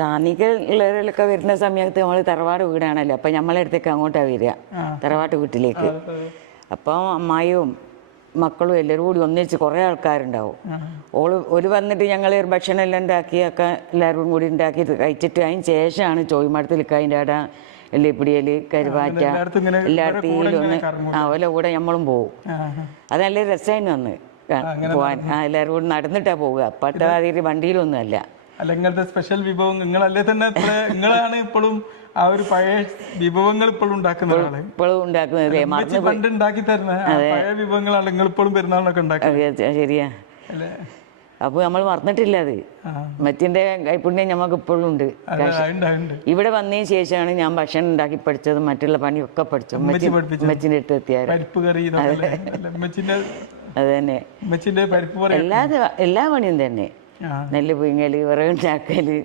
താന്നിക്കുള്ളവരൊക്കെ വരുന്ന സമയത്ത് നമ്മൾ തറവാട് വീടാണല്ലോ, അപ്പം നമ്മളെ അടുത്തേക്ക് അങ്ങോട്ടാണ് വരിക, തറവാട്ട് വീട്ടിലേക്ക്. അപ്പം അമ്മായിയും മക്കളും എല്ലാവരും കൂടി ഒന്നിച്ച് കുറേ ആൾക്കാരുണ്ടാവും. ഒരു വന്നിട്ട് ഞങ്ങൾ ഭക്ഷണം എല്ലാം ഉണ്ടാക്കിയൊക്കെ എല്ലാവരും കൂടി ഉണ്ടാക്കി കഴിച്ചിട്ട് അതിന് ശേഷമാണ് ചോയ്മടത്തിലേക്ക് അതിൻ്റെ അവിടെ എല്ലിപ്പിടിയൽ കരുവാറ്റ എല്ലായിടത്തും ഒന്ന് അവലെ കൂടെ നമ്മളും പോവും. അത് നല്ല രസമായിരുന്നു അന്ന് പോവാൻ. എല്ലാവരും കൂടി നടന്നിട്ടാണ് പോവുക, അപ്പോഴത്തെ അതിൽ വണ്ടിയിലൊന്നും അല്ല. അല്ല, ഇങ്ങനത്തെ സ്പെഷ്യൽ വിഭവം നിങ്ങളല്ലേ തന്നെ നിങ്ങളാണ് ഇപ്പോഴും ആ ഒരു പഴയ വിഭവങ്ങൾ ഇപ്പോഴും ഉണ്ടാക്കുന്നത്. ഇപ്പോഴും ഉണ്ടാക്കുന്നത് പണ്ട് ഉണ്ടാക്കി തരുന്ന പഴയ വിഭവങ്ങളാണ് നിങ്ങൾ ഇപ്പോഴും പെരുന്നാളിനൊക്കെ ഉണ്ടാക്കുന്നത്. ശരിയാ. അപ്പൊ നമ്മൾ മറന്നിട്ടില്ല അത്. മറ്റിന്റെ കൈപ്പുണ്യം ഞമ്മക്ക് ഇപ്പോഴും ഉണ്ട്. ഇവിടെ വന്നതിന് ശേഷമാണ് ഞാൻ ഭക്ഷണം ഉണ്ടാക്കി പഠിച്ചത്, മറ്റുള്ള പണിയൊക്കെ പഠിച്ചു. അമ്മച്ചിന്റെ അടുത്ത് എത്തിയാൽ അത് തന്നെ എല്ലാ പണിയും തന്നെ. നെല്ല് പുഴുങ്ങല്, വിറകുണ്ടാക്കല്,